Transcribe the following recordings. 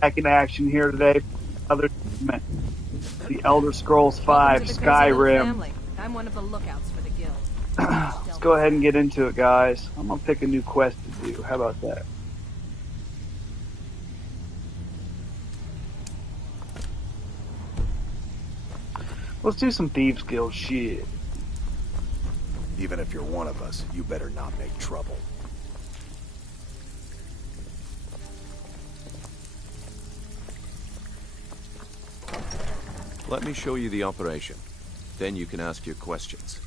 Back in action here today. Other the Elder Scrolls Welcome 5 to the cozy little Skyrim. family. I'm one of the lookouts for the guild. Let's go ahead and get into it, guys. I'm gonna pick a new quest to do. How about that? Let's do some Thieves Guild shit. Even if you're one of us, you better not make trouble. Let me show you the operation. Then you can ask your questions.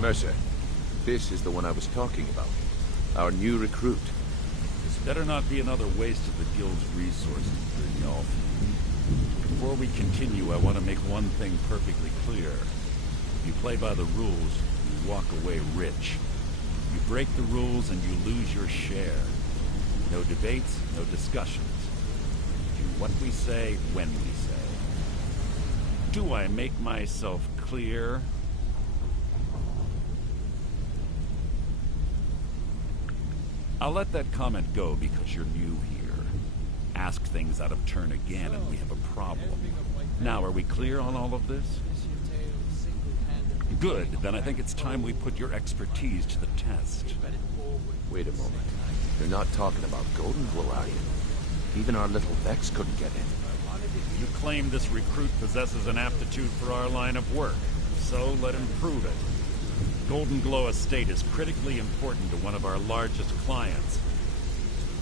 Mercer, this is the one I was talking about. Our new recruit. This better not be another waste of the guild's resources, Brynjolf. Before we continue, I want to make one thing perfectly clear. If you play by the rules, you walk away rich. You break the rules and you lose your share. No debates, no discussions. Do what we say, when we say. Do I make myself clear? I'll let that comment go because you're new here. Ask things out of turn again and we have a problem. Now, are we clear on all of this? Good, then I think it's time we put your expertise to the test. Wait a moment. You're not talking about Golden Glow, are you? Even our little Vex couldn't get in. You claim this recruit possesses an aptitude for our line of work, so let him prove it. Golden Glow Estate is critically important to one of our largest clients.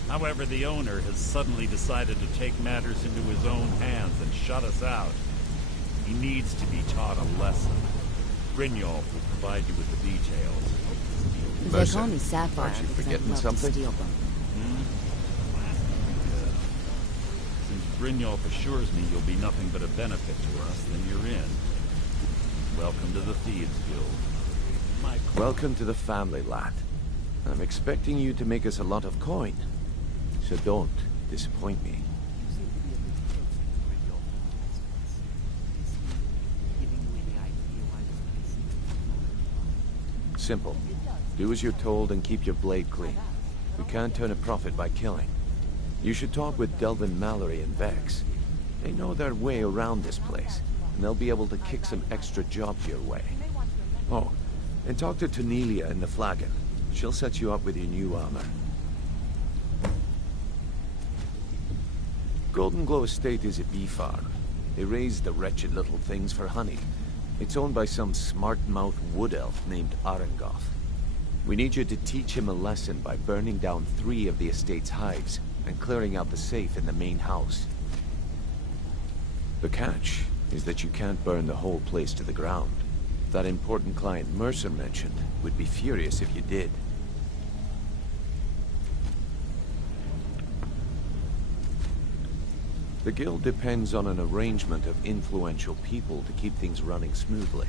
However, the owner has suddenly decided to take matters into his own hands and shut us out. He needs to be taught a lesson. Brynjolf will provide you with the details. Mercer, They call me Sapphire aren't you because I forgetting love something? to steal them. Since Brynjolf assures me you'll be nothing but a benefit to us, then you're in. Welcome to the Thieves Guild. Welcome to the family, lad. I'm expecting you to make us a lot of coin. So don't disappoint me. Simple. Do as you're told and keep your blade clean. We can't turn a profit by killing. You should talk with Delvin Mallory and Vex. They know their way around this place, and they'll be able to kick some extra jobs your way. Oh, and talk to Tonelia in the Flagon. She'll set you up with your new armor. Golden Glow Estate is a bee farm. They raise the wretched little things for honey. It's owned by some smart-mouth wood elf named Arangoth. We need you to teach him a lesson by burning down 3 of the estate's hives and clearing out the safe in the main house. The catch is that you can't burn the whole place to the ground. That important client Mercer mentioned would be furious if you did. The guild depends on an arrangement of influential people to keep things running smoothly.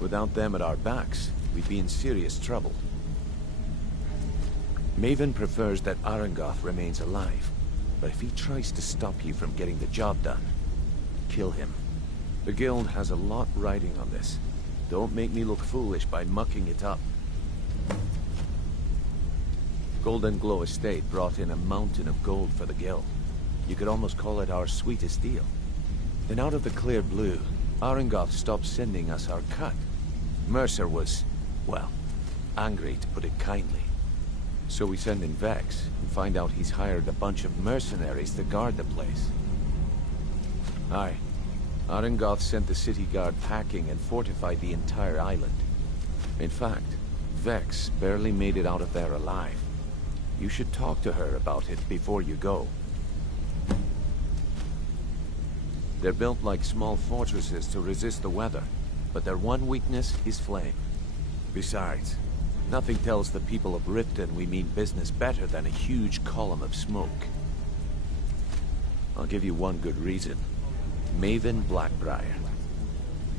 Without them at our backs, we'd be in serious trouble. Maven prefers that Arangoth remains alive, but if he tries to stop you from getting the job done, kill him. The guild has a lot riding on this. Don't make me look foolish by mucking it up. Golden Glow Estate brought in a mountain of gold for the guild. You could almost call it our sweetest deal. Then out of the clear blue, Arangoth stopped sending us our cut. Mercer was, well, angry to put it kindly. So we send in Vex and find out he's hired a bunch of mercenaries to guard the place. Aye, Arengoth sent the city guard packing and fortified the entire island. In fact, Vex barely made it out of there alive. You should talk to her about it before you go. They're built like small fortresses to resist the weather, but their one weakness is flame. Besides, nothing tells the people of Riften we mean business better than a huge column of smoke. I'll give you one good reason. Maven Blackbriar.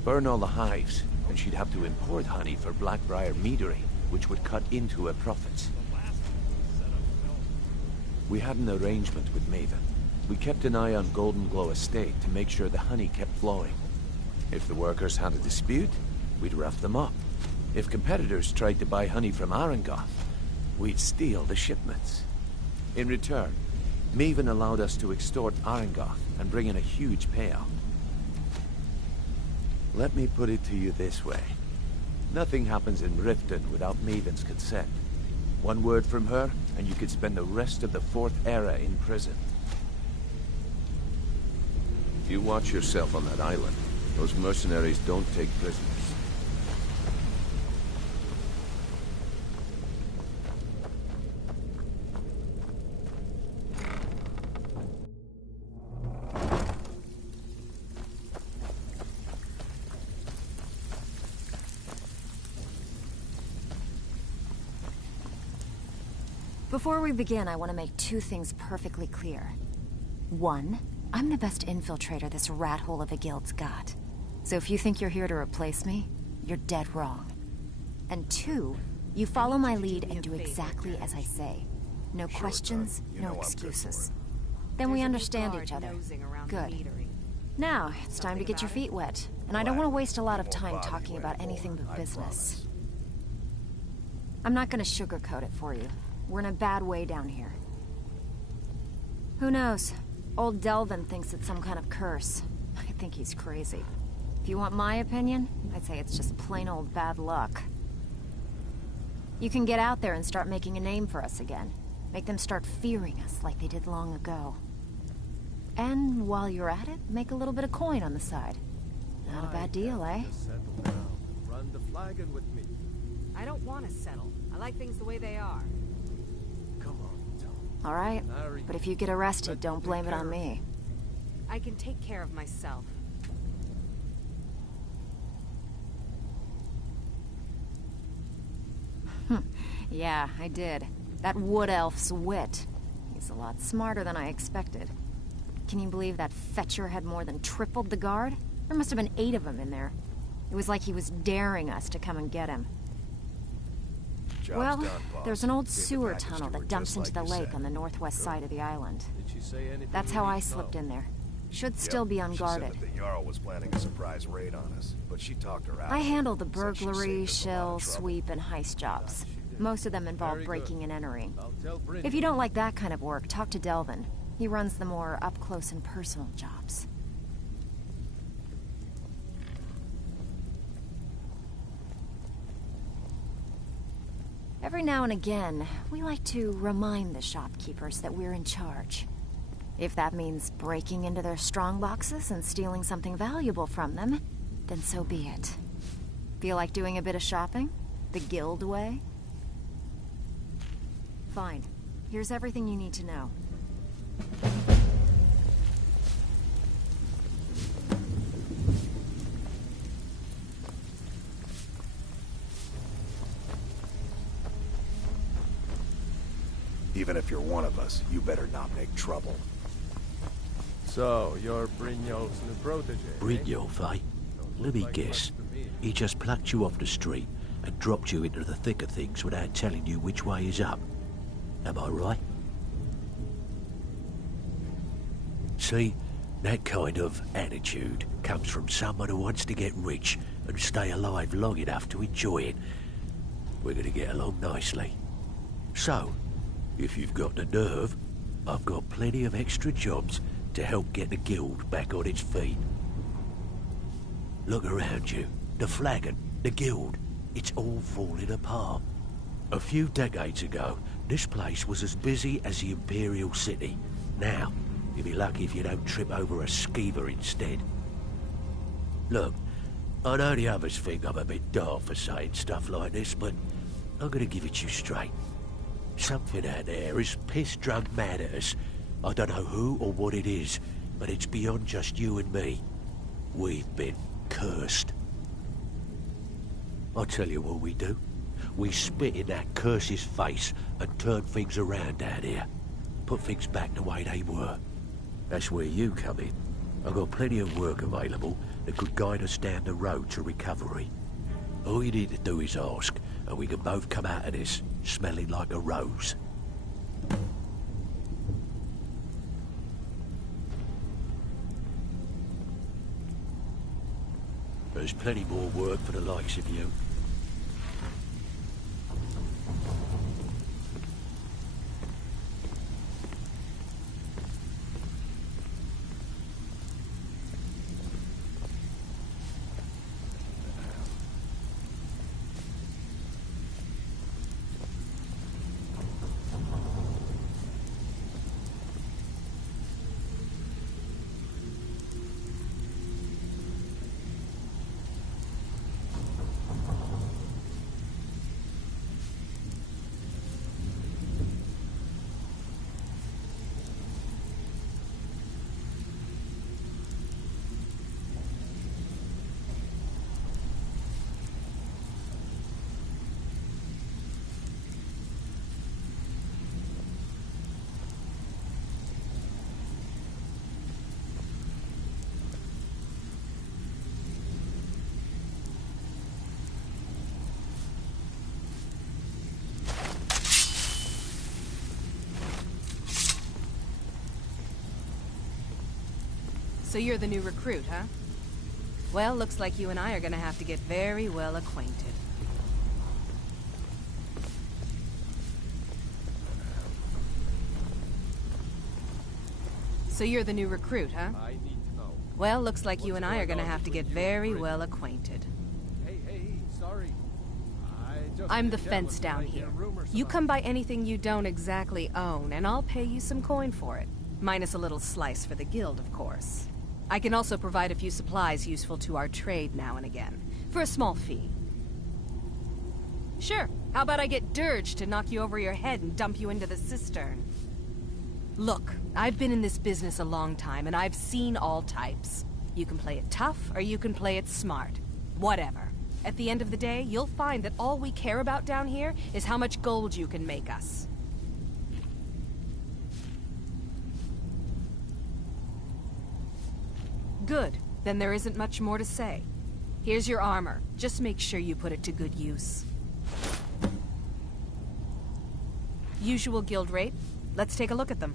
Burn all the hives, and she'd have to import honey for Blackbriar meadery, which would cut into her profits. We had an arrangement with Maven. We kept an eye on Golden Glow Estate to make sure the honey kept flowing. If the workers had a dispute, we'd rough them up. If competitors tried to buy honey from Arengoth, we'd steal the shipments. In return, Maven allowed us to extort Arengoth and bring in a huge payout. Let me put it to you this way. Nothing happens in Riften without Maven's consent. One word from her, and you could spend the rest of the Fourth Era in prison. You watch yourself on that island. Those mercenaries don't take prisoners. Before we begin, I want to make two things perfectly clear. One, I'm the best infiltrator this rat hole of a guild's got. So if you think you're here to replace me, you're dead wrong. And two, you follow my lead and do exactly as I say. No questions, no excuses. Then we understand each other. Good. Now, it's time to get your feet wet. And I don't want to waste a lot of time talking about anything but business. I'm not going to sugarcoat it for you. We're in a bad way down here. Who knows? Old Delvin thinks it's some kind of curse. I think he's crazy. If you want my opinion, I'd say it's just plain old bad luck. You can get out there and start making a name for us again. Make them start fearing us like they did long ago. And while you're at it, make a little bit of coin on the side. Not a bad deal, eh? Run the flagon with me. I don't want to settle. I like things the way they are. Come on, Tom. All right, but if you get arrested, don't blame it on me. I can take care of myself. Yeah, I did. That wood elf's wit. He's a lot smarter than I expected. Can you believe that fetcher had more than tripled the guard? There must have been 8 of them in there. It was like he was daring us to come and get him. Well, there's an old sewer tunnel that dumps into the lake on the northwest side of the island. Did she say anything? That's how I slipped in there. Should still be unguarded. She said that the Jarl was planning a surprise raid on us, but she talked her out. I handle the Said she burglary, saved us a lot shill, of trouble. sweep, and heist jobs. Most of them involve breaking and entering. I'll tell Bryn. If you don't like that kind of work, talk to Delvin. He runs the more up-close and personal jobs. Every now and again, we like to remind the shopkeepers that we're in charge. If that means breaking into their strong boxes and stealing something valuable from them, then so be it. Feel like doing a bit of shopping? The guild way? Fine. Here's everything you need to know. Even if you're one of us, you better not make trouble. So, you're Brynjolf's new protege, eh? Brynjolf, eh? Let me guess. He just plucked you off the street and dropped you into the thick of things without telling you which way is up. Am I right? See, that kind of attitude comes from someone who wants to get rich and stay alive long enough to enjoy it. We're gonna get along nicely. So, if you've got the nerve, I've got plenty of extra jobs to help get the guild back on its feet. Look around you. The flagon, the guild, it's all falling apart. A few decades ago, this place was as busy as the Imperial City. Now, you'll be lucky if you don't trip over a skeever instead. Look, I know the others think I'm a bit daft for saying stuff like this, but I'm gonna give it you straight. Something out there is piss-drunk mad at us. I don't know who or what it is, but it's beyond just you and me. We've been cursed. I'll tell you what we do. We spit in that curse's face and turn things around down here. Put things back the way they were. That's where you come in. I've got plenty of work available that could guide us down the road to recovery. All you need to do is ask, and we can both come out of this smelling like a rose. There's plenty more work for the likes of you. So you're the new recruit, huh? Well, looks like you and I are gonna have to get very well acquainted. So you're the new recruit, huh? I need to know. Well, looks like you What's and I are going gonna on have to get between you and very Brit? well acquainted. Hey, sorry. I just I'm the didn't get fence what's down making here. rumors You about come by anything you don't exactly own, and I'll pay you some coin for it. Minus a little slice for the guild, of course. I can also provide a few supplies useful to our trade now and again, for a small fee. Sure, how about I get Dirge to knock you over your head and dump you into the cistern? Look, I've been in this business a long time, and I've seen all types. You can play it tough, or you can play it smart. Whatever. At the end of the day, you'll find that all we care about down here is how much gold you can make us. Good. Then there isn't much more to say. Here's your armor. Just make sure you put it to good use. Usual guild rate. Let's take a look at them.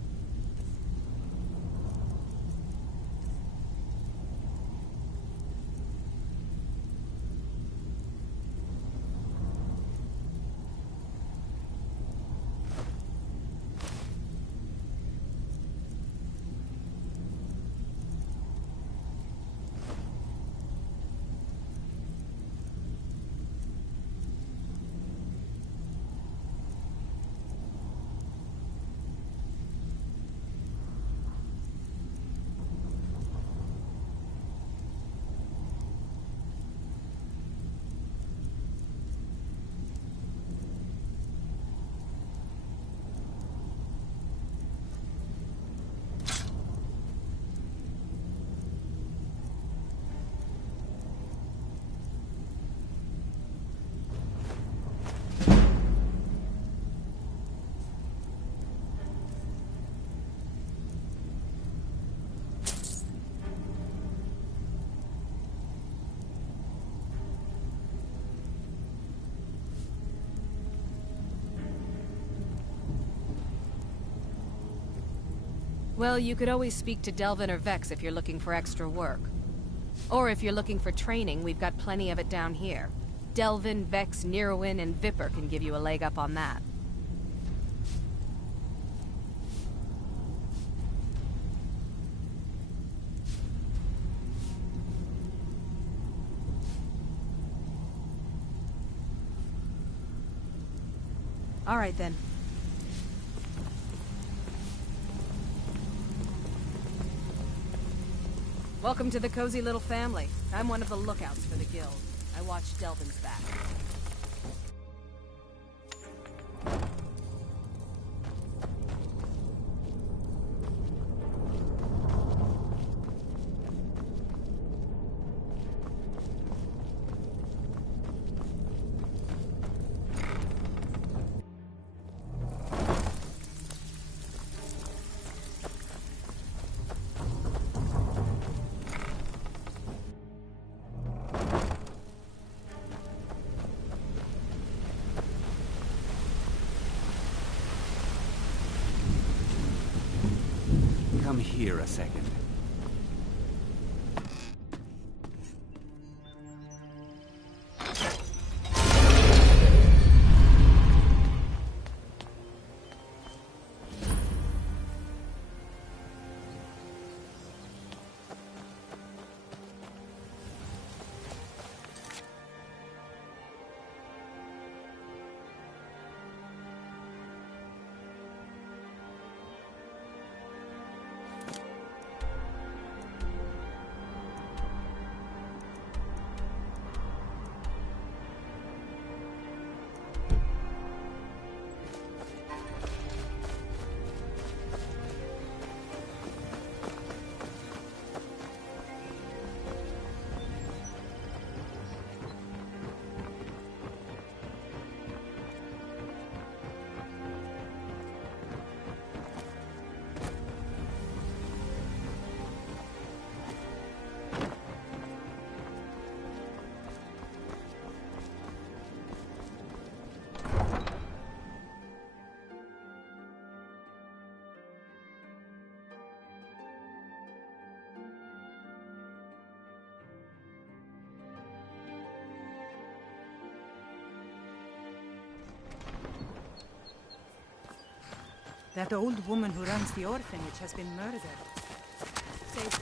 Well, you could always speak to Delvin or Vex if you're looking for extra work. Or if you're looking for training, we've got plenty of it down here. Delvin, Vex, Neruin, and Viper can give you a leg up on that. All right, then. Welcome to the cozy little family. I'm one of the lookouts for the guild. I watch Delvin's back. Come here a second. That old woman who runs the orphanage has been murdered. Say,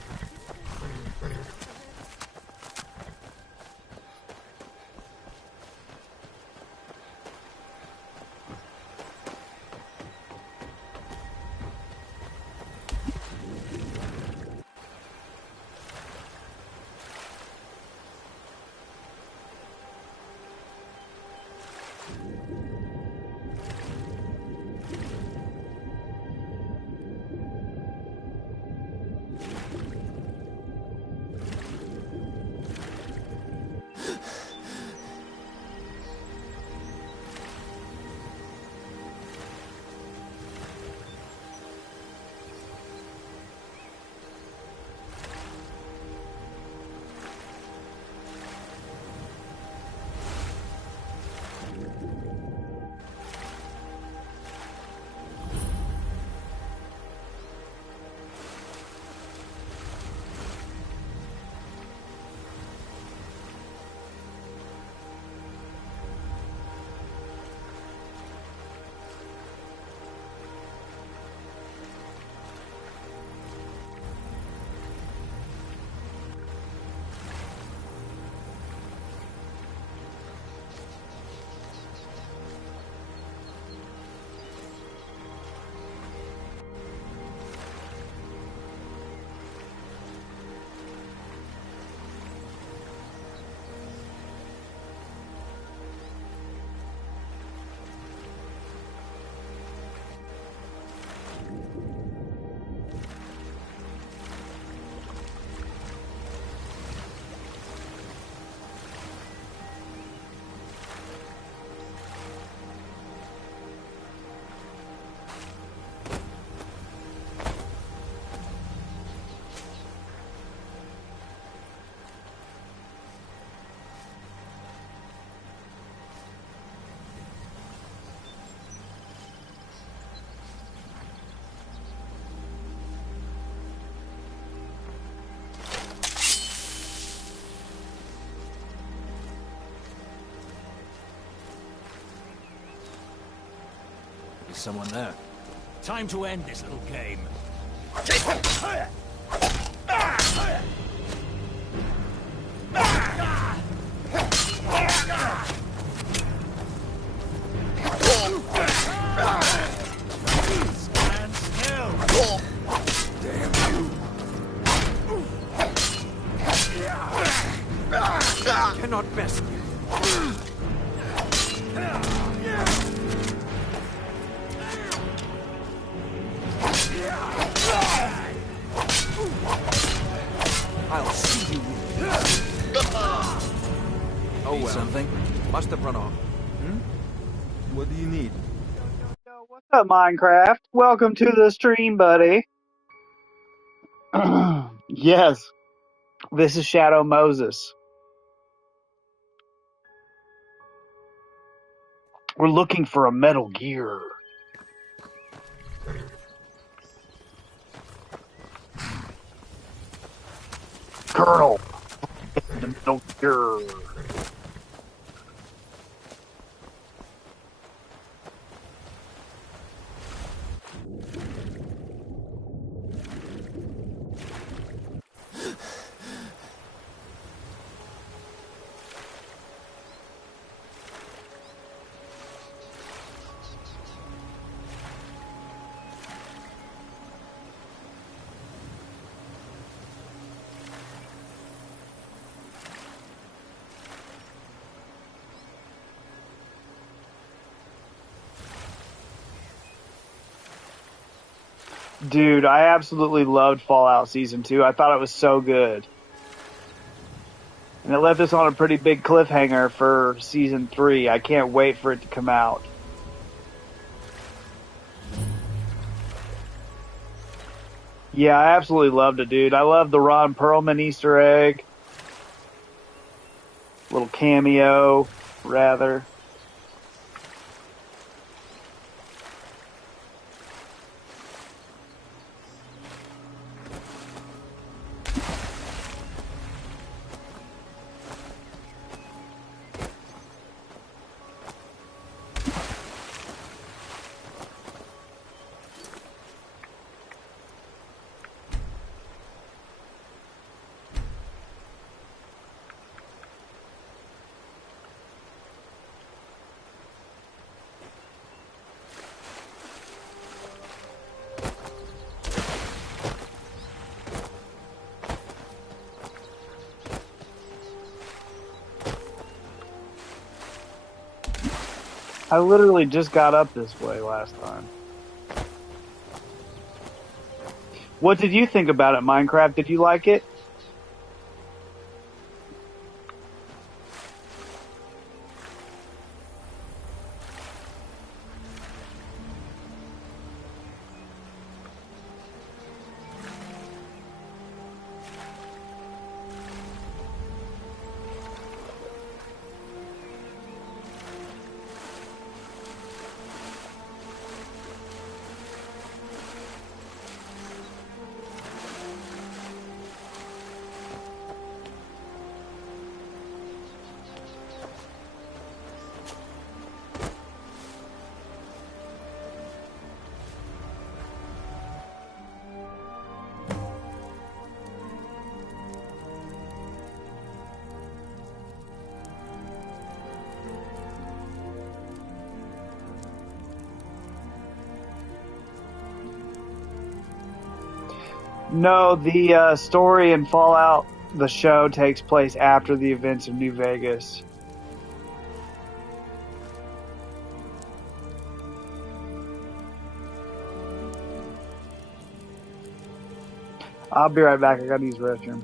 There's someone there. Time to end this little game. Stand still! Damn you! cannot best you. I'll see you. Oh well. Something? Must have run off. What do you need? Yo, what's up, Minecraft? Welcome to the stream, buddy. Yes, this is Shadow Moses. We're looking for a Metal Gear. Colonel, the Metal Gear. Dude, I absolutely loved Fallout Season 2. I thought it was so good. And it left us on a pretty big cliffhanger for Season 3. I can't wait for it to come out. Yeah, I absolutely loved it, dude. I love the Ron Perlman Easter egg. Little cameo, rather. I literally just got up this way last time. What did you think about it, Minecraft? Did you like it? No, the story in Fallout, the show, takes place after the events of New Vegas. I'll be right back. I gotta use the restroom.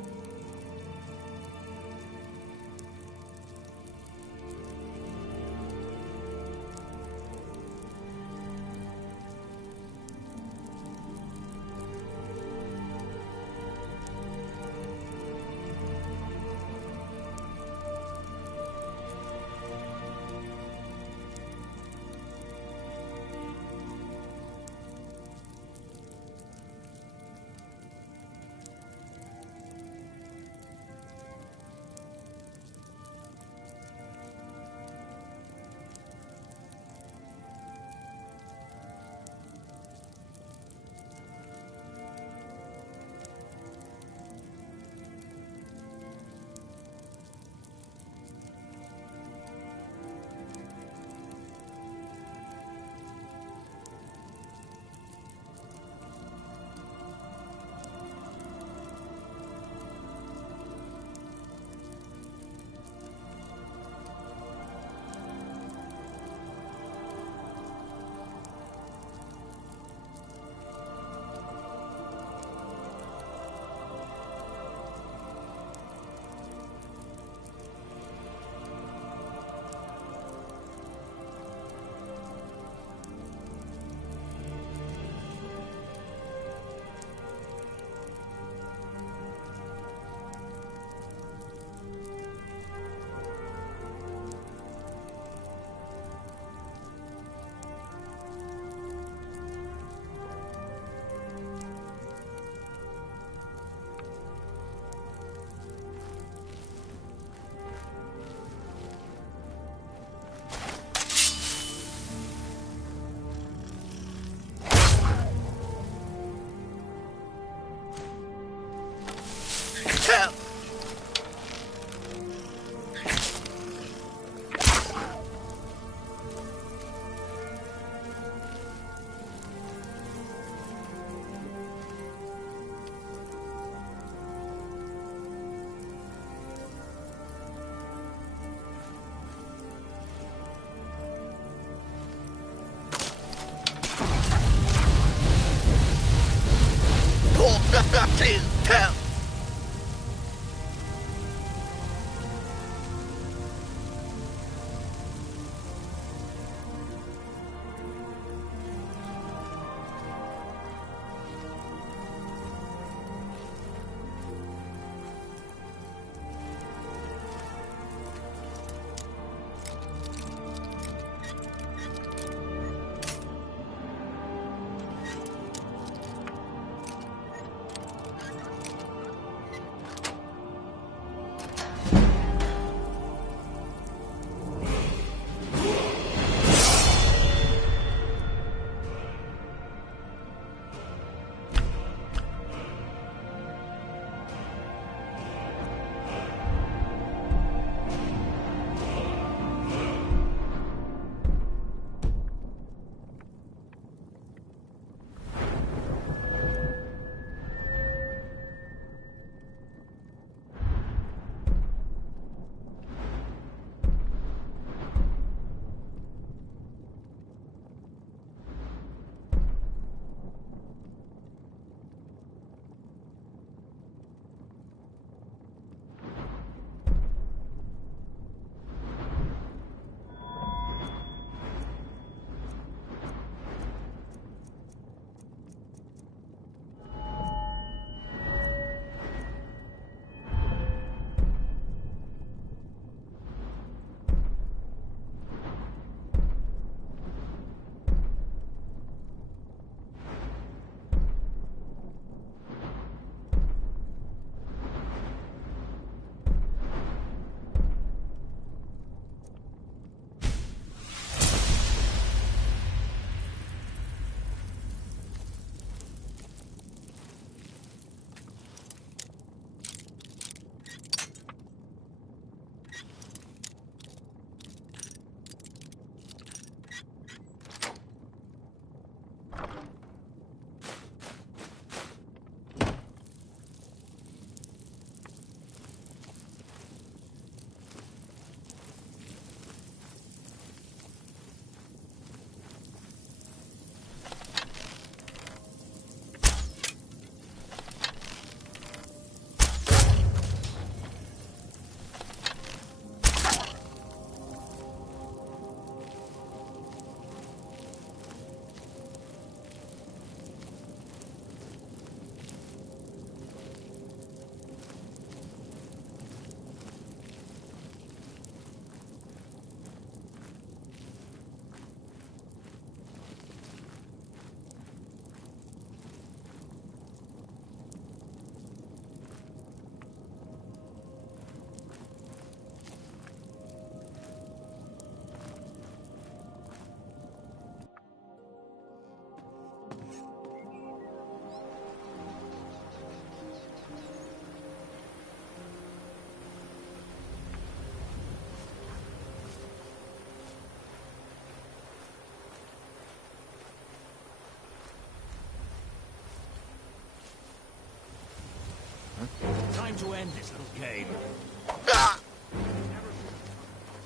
time to end this little game.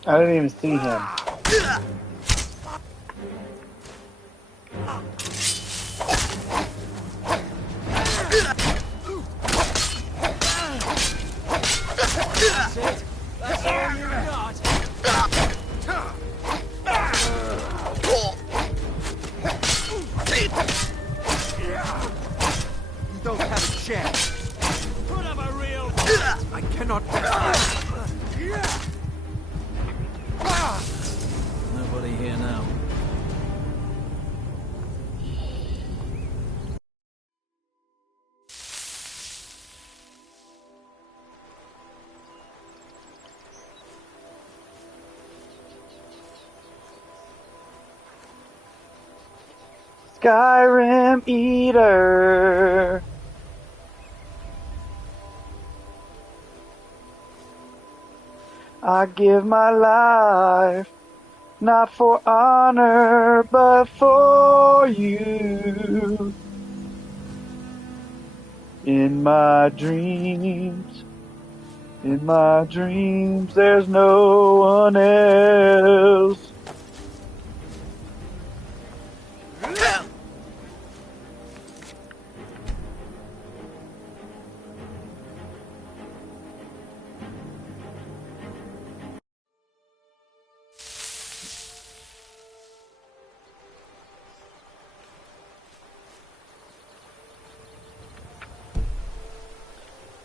I didn't even see him. That's it. That's all you got. You don't have a chance. Put up a real fight. I cannot. Nobody here now. Skyrim Eater. I give my life, not for honor, but for you. In my dreams, there's no one else.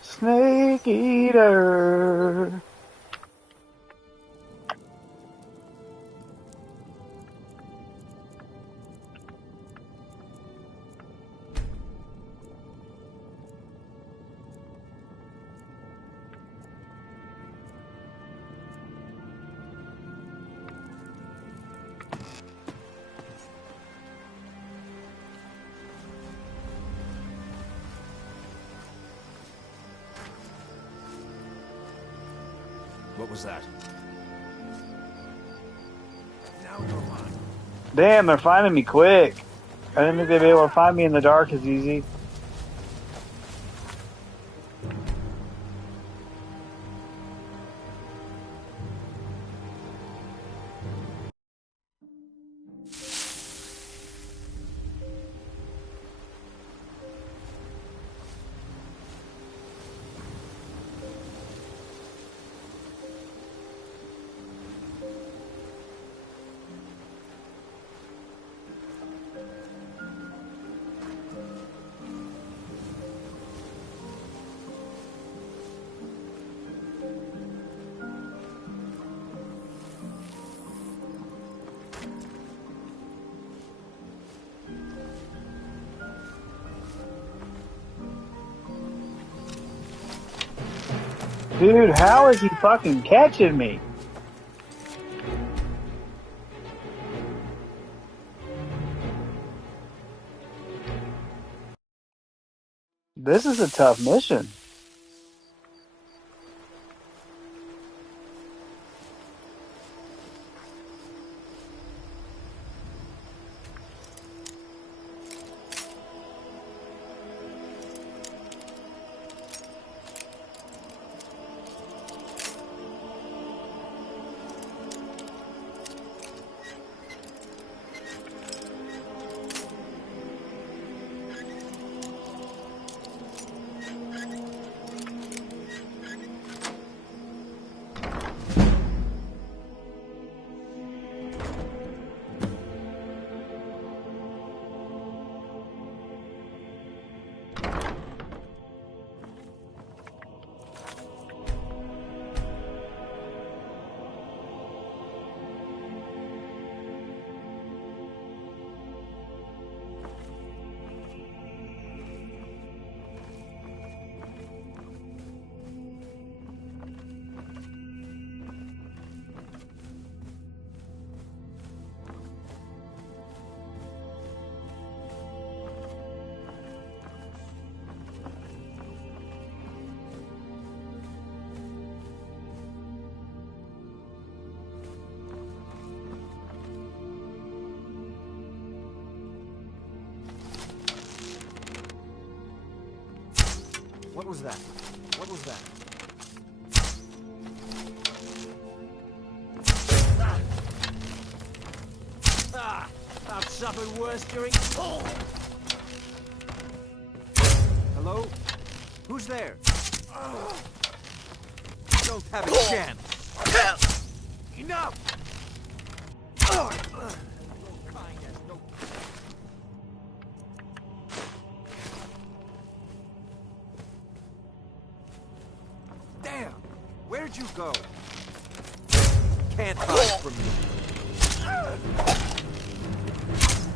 Snake Eater. What was that? Now you're mine. Damn, they're finding me quick. I didn't think they'd be able to find me in the dark as easy. Dude, how is he fucking catching me? This is a tough mission. What was that? What was that? I've suffered worse during... Hello? Who's there? You don't have a chance. Enough! Damn! Where'd you go? Can't hide from me.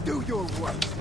Do your worst.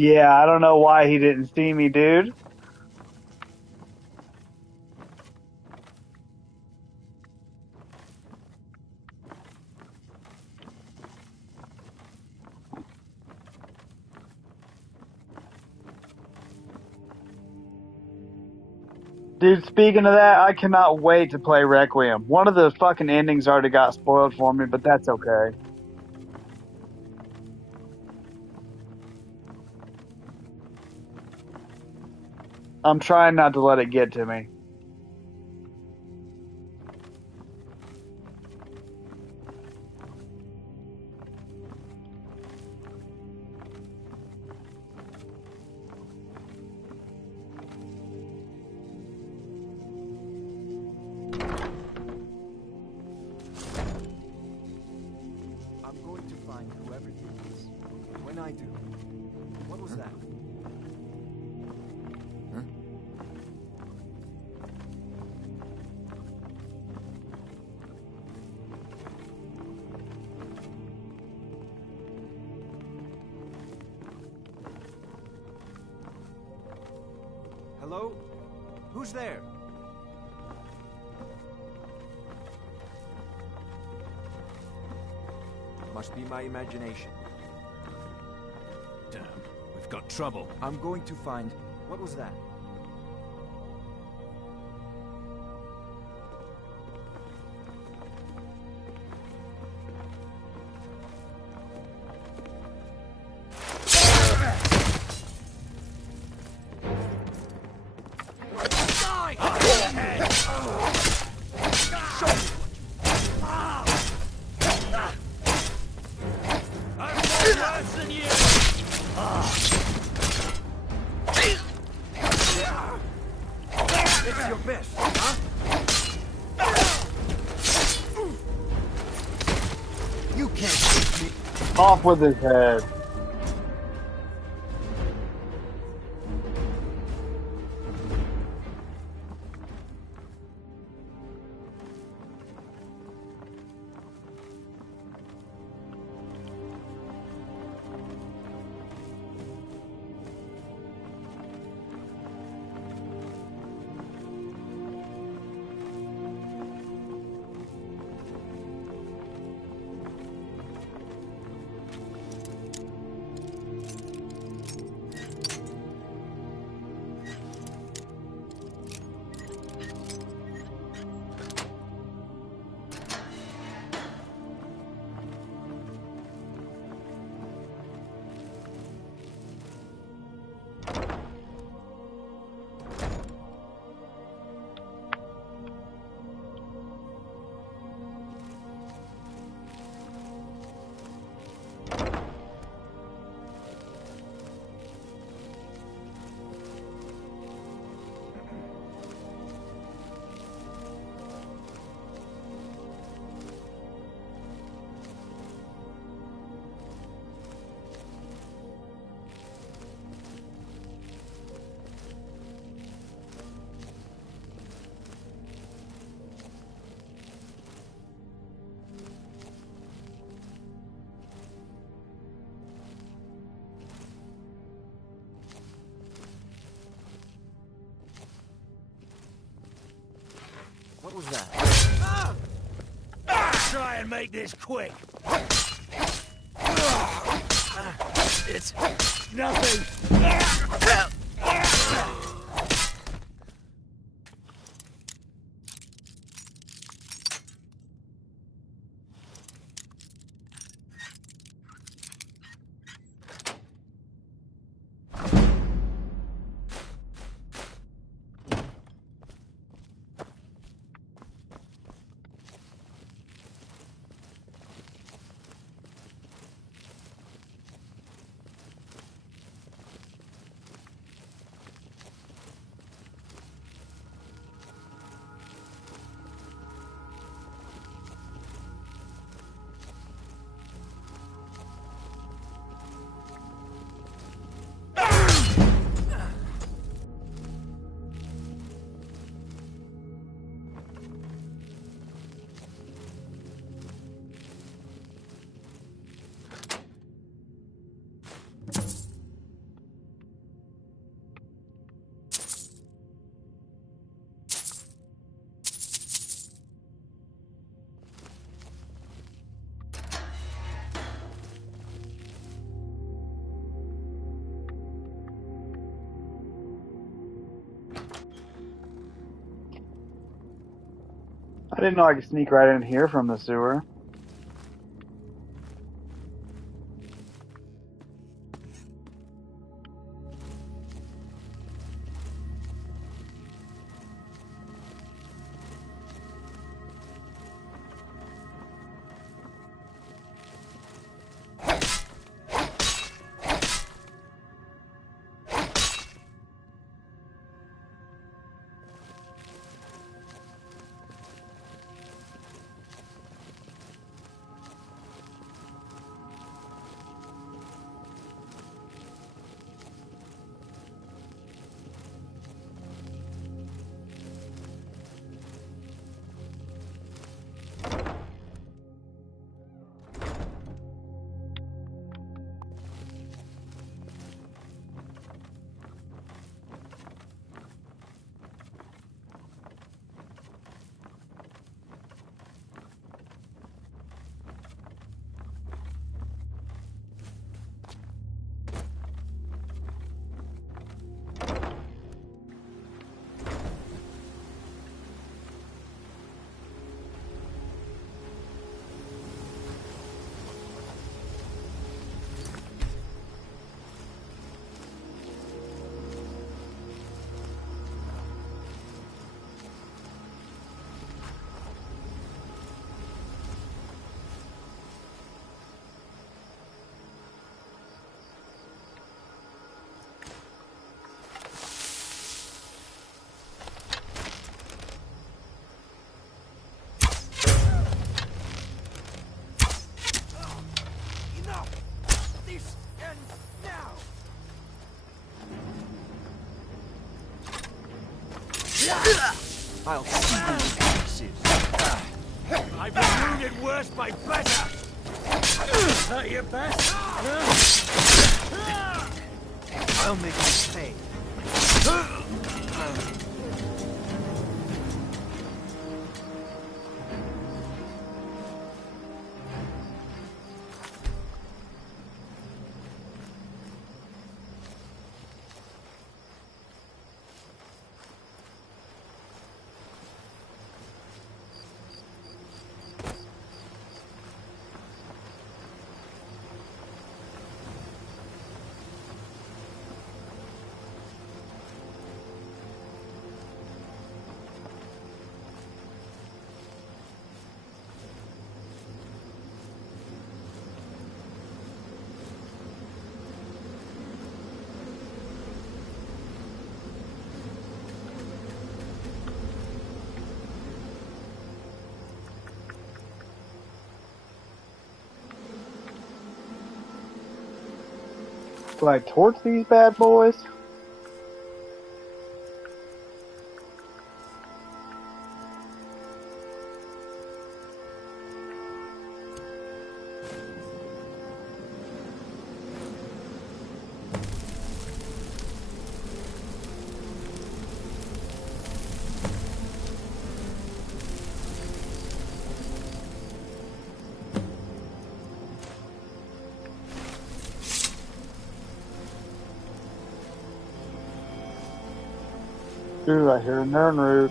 Yeah, I don't know why he didn't see me, dude. Dude, speaking of that, I cannot wait to play Requiem. One of the fucking endings already got spoiled for me, but that's okay. I'm trying not to let it get to me. I do? What was that? Hello? Who's there? Must be my imagination. Damn, we've got trouble. I'm going to find... What was that? It's your best, huh? You can't take me. Off with his head. What was that? Try and make this quick. It's nothing. I didn't know I could sneak right in here from the sewer. I'll see you in pieces. I've been wounded worse by better! Is that your best? I'll make you pay. Do I torch these bad boys? Dude, I hear a Nern root.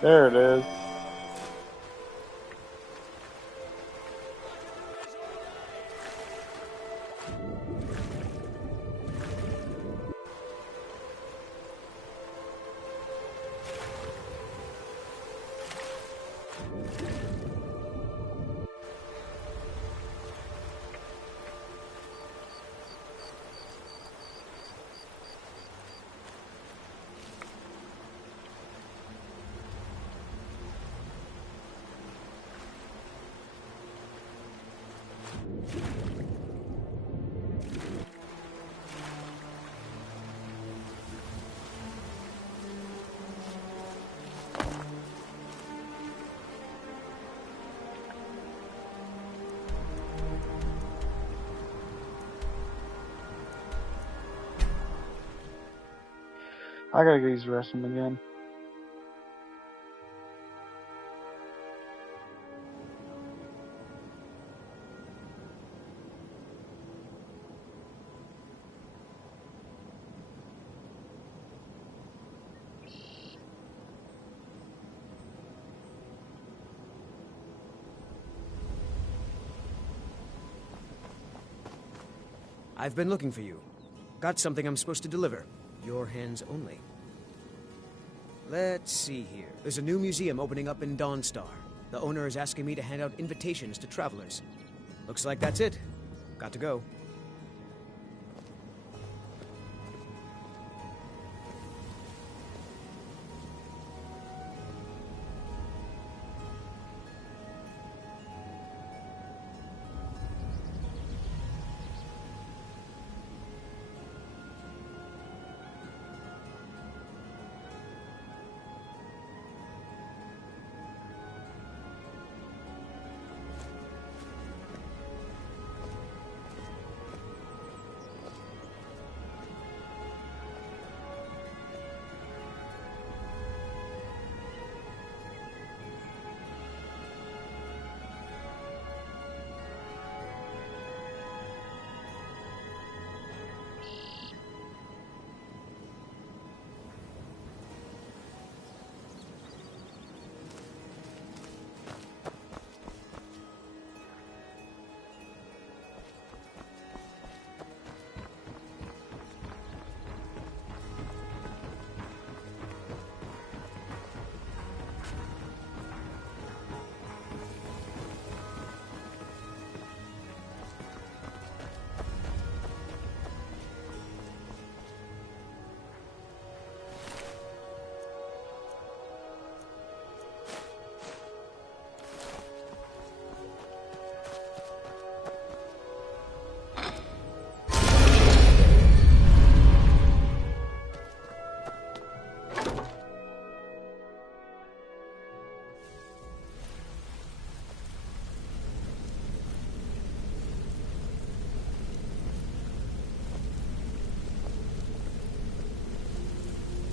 There it is. I gotta use the restroom again. I've been looking for you. Got something I'm supposed to deliver. Your hands only. Let's see here. There's a new museum opening up in Dawnstar. The owner is asking me to hand out invitations to travelers. Looks like that's it. Got to go.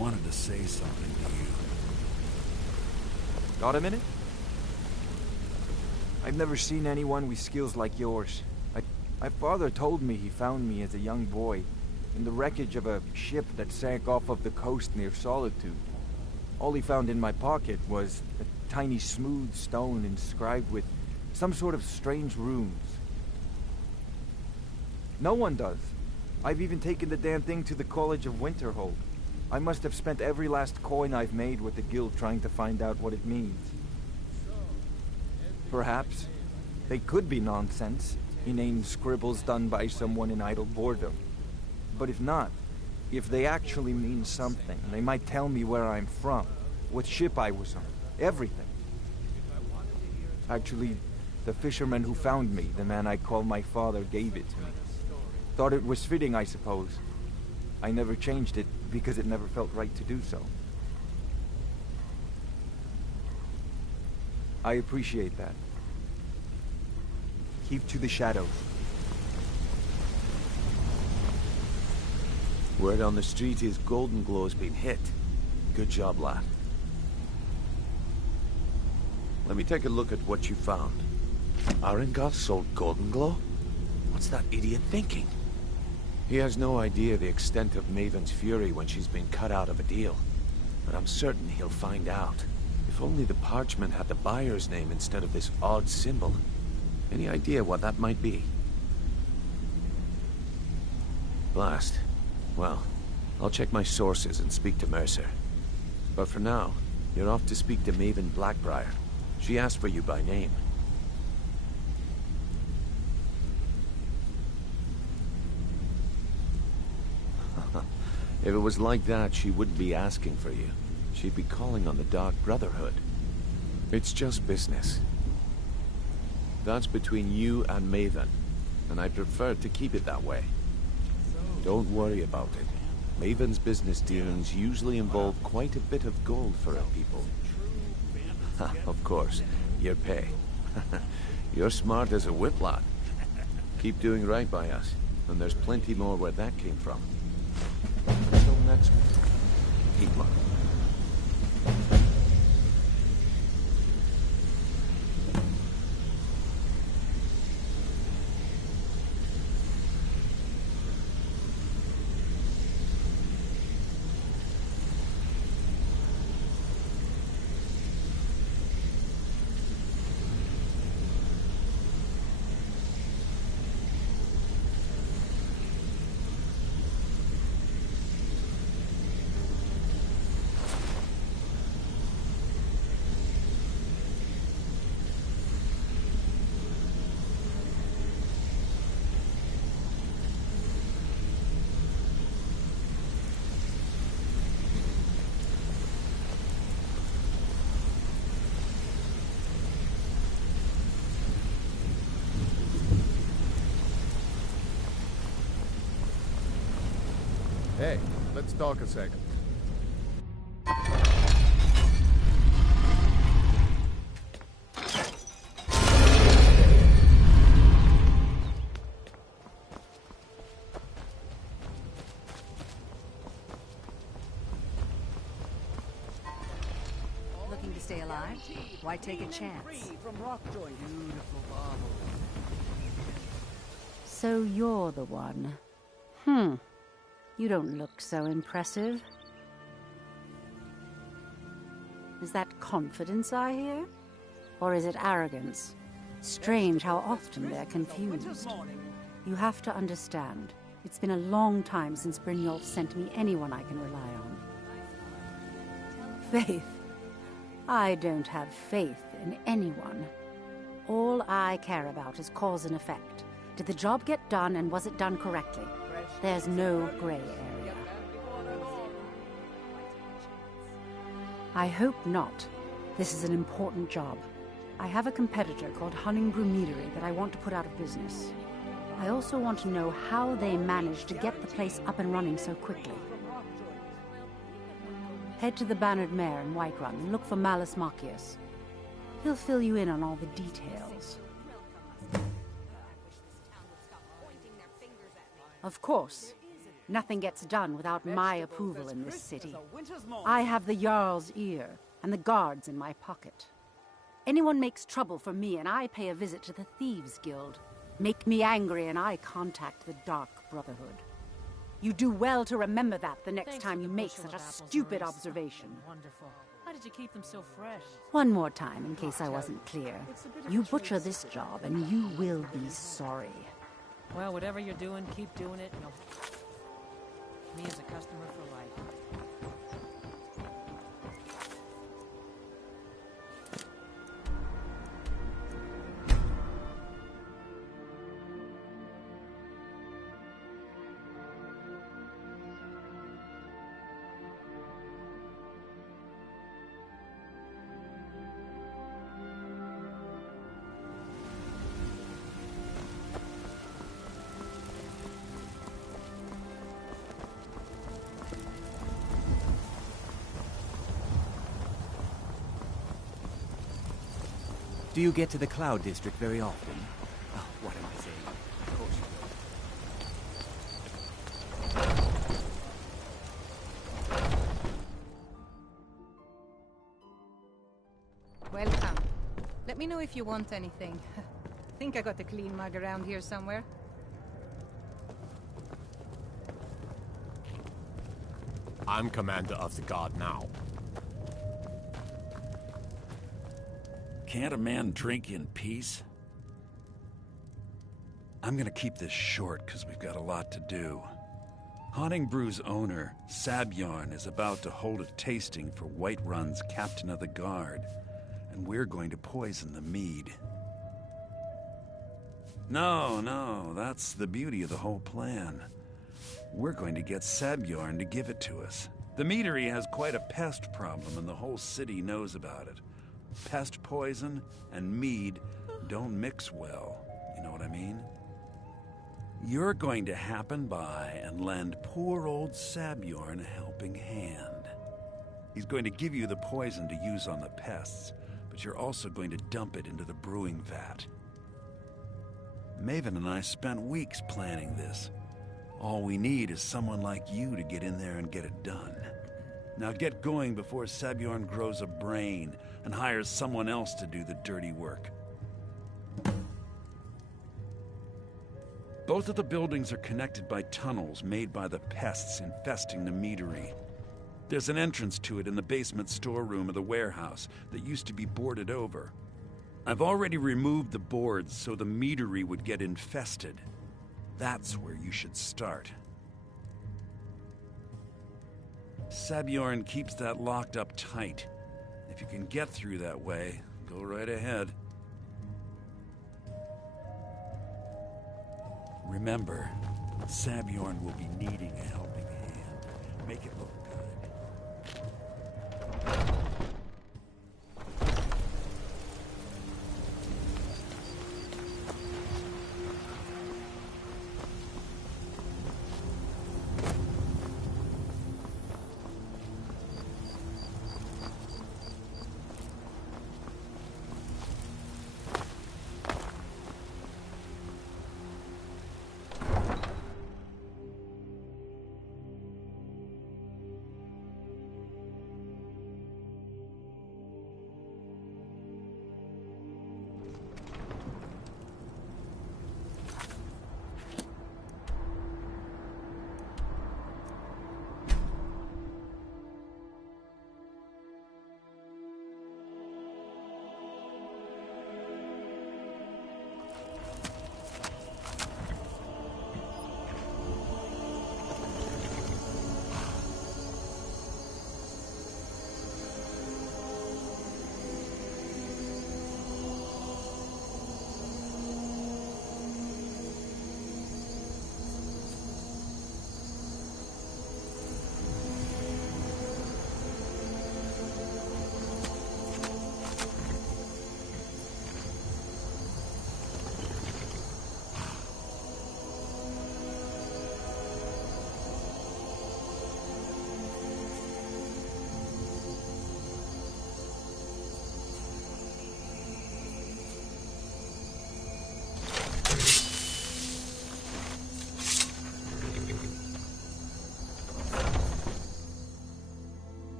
wanted to say something to you. Got a minute? I've never seen anyone with skills like yours. My father told me he found me as a young boy in the wreckage of a ship that sank off of the coast near Solitude. All he found in my pocket was a tiny smooth stone inscribed with some sort of strange runes. No one does. I've even taken the damn thing to the College of Winterhold. I must have spent every last coin I've made with the guild trying to find out what it means. Perhaps they could be nonsense, inane scribbles done by someone in idle boredom. But if not, if they actually mean something, they might tell me where I'm from, what ship I was on, everything. Actually, the fisherman who found me, the man I call my father, gave it to me. Thought it was fitting, I suppose. I never changed it because it never felt right to do so. I appreciate that. Keep to the shadows. Word on the street is Golden Glow's been hit. Good job, lad. Let me take a look at what you found. Arengoth sold Golden Glow? What's that idiot thinking? He has no idea the extent of Maven's fury when she's been cut out of a deal. But I'm certain he'll find out. If only the parchment had the buyer's name instead of this odd symbol. Any idea what that might be? Blast. Well, I'll check my sources and speak to Mercer. But for now, you're off to speak to Maven Blackbriar. She asked for you by name. If it was like that, she wouldn't be asking for you. She'd be calling on the Dark Brotherhood. It's just business. That's between you and Maven, and I prefer to keep it that way. Don't worry about it. Maven's business dealings usually involve quite a bit of gold for her people. Of course, your pay. You're smart as a whip, lad. Keep doing right by us, and there's plenty more where that came from. Until next week, keep luck. Hey, let's talk a second. Looking to stay alive? Why take a chance? So you're the one. You don't look so impressive. Is that confidence I hear? Or is it arrogance? Strange how often they're confused. You have to understand, it's been a long time since Brynjolf sent me anyone I can rely on. Faith? I don't have faith in anyone. All I care about is cause and effect. Did the job get done, and was it done correctly? There's no gray area. I hope not. This is an important job. I have a competitor called Hunningbrew Meadery that I want to put out of business. I also want to know how they managed to get the place up and running so quickly. Head to the Bannered Mare in Whiterun and look for Malus Macius. He'll fill you in on all the details. Of course. Nothing gets done without my approval in this city. I have the Jarl's ear, and the guards in my pocket. Anyone makes trouble for me, and I pay a visit to the Thieves' Guild. Make me angry, and I contact the Dark Brotherhood. You do well to remember that the next time you make such a stupid observation. Wonderful. How did you keep them so fresh? One more time, in case I wasn't clear. You butcher this job, and you will be sorry. Well, whatever you're doing, keep doing it. Me as a customer for life. Do you get to the Cloud District very often? Oh, what am I saying? Of course you do. Welcome. Let me know if you want anything. Think I got a clean mug around here somewhere. I'm commander of the guard now. Can't a man drink in peace? I'm gonna keep this short, because we've got a lot to do. Haunting Brew's owner, Sabjorn, is about to hold a tasting for Whiterun's captain of the guard, and we're going to poison the mead. No, that's the beauty of the whole plan. We're going to get Sabjorn to give it to us. The meadery has quite a pest problem, and the whole city knows about it. Pest poison and mead don't mix well, you know what I mean? You're going to happen by and lend poor old Sabjorn a helping hand. He's going to give you the poison to use on the pests, but you're also going to dump it into the brewing vat. Maven and I spent weeks planning this. All we need is someone like you to get in there and get it done. Now get going before Sabjorn grows a brain and hires someone else to do the dirty work. Both of the buildings are connected by tunnels made by the pests infesting the meadery. There's an entrance to it in the basement storeroom of the warehouse that used to be boarded over. I've already removed the boards so the meadery would get infested. That's where you should start. Sabjorn keeps that locked up tight. If you can get through that way, go right ahead. Remember, Sabjorn will be needing a helping hand. Make it look good.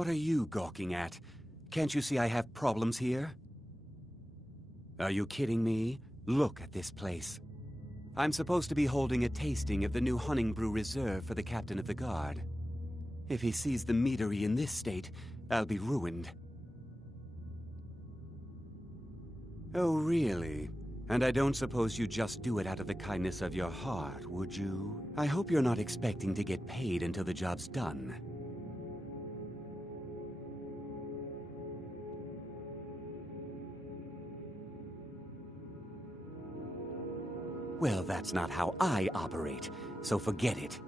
What are you gawking at? Can't you see I have problems here? Are you kidding me? Look at this place. I'm supposed to be holding a tasting of the new Hunting Brew Reserve for the captain of the guard. If he sees the meadery in this state, I'll be ruined. Oh, really? And I don't suppose you just do it out of the kindness of your heart, would you? I hope you're not expecting to get paid until the job's done. Well, that's not how I operate, so forget it.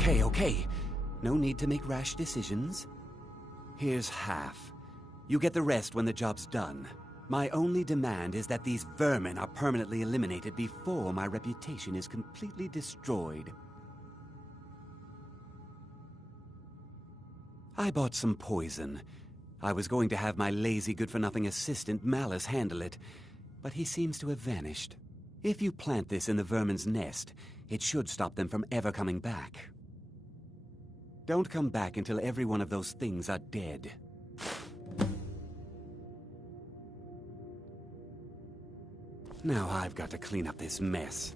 Okay. No need to make rash decisions. Here's half. You get the rest when the job's done. My only demand is that these vermin are permanently eliminated before my reputation is completely destroyed. I bought some poison. I was going to have my lazy, good-for-nothing assistant Malice handle it, but he seems to have vanished. If you plant this in the vermin's nest, it should stop them from ever coming back. Don't come back until every one of those things are dead. Now I've got to clean up this mess.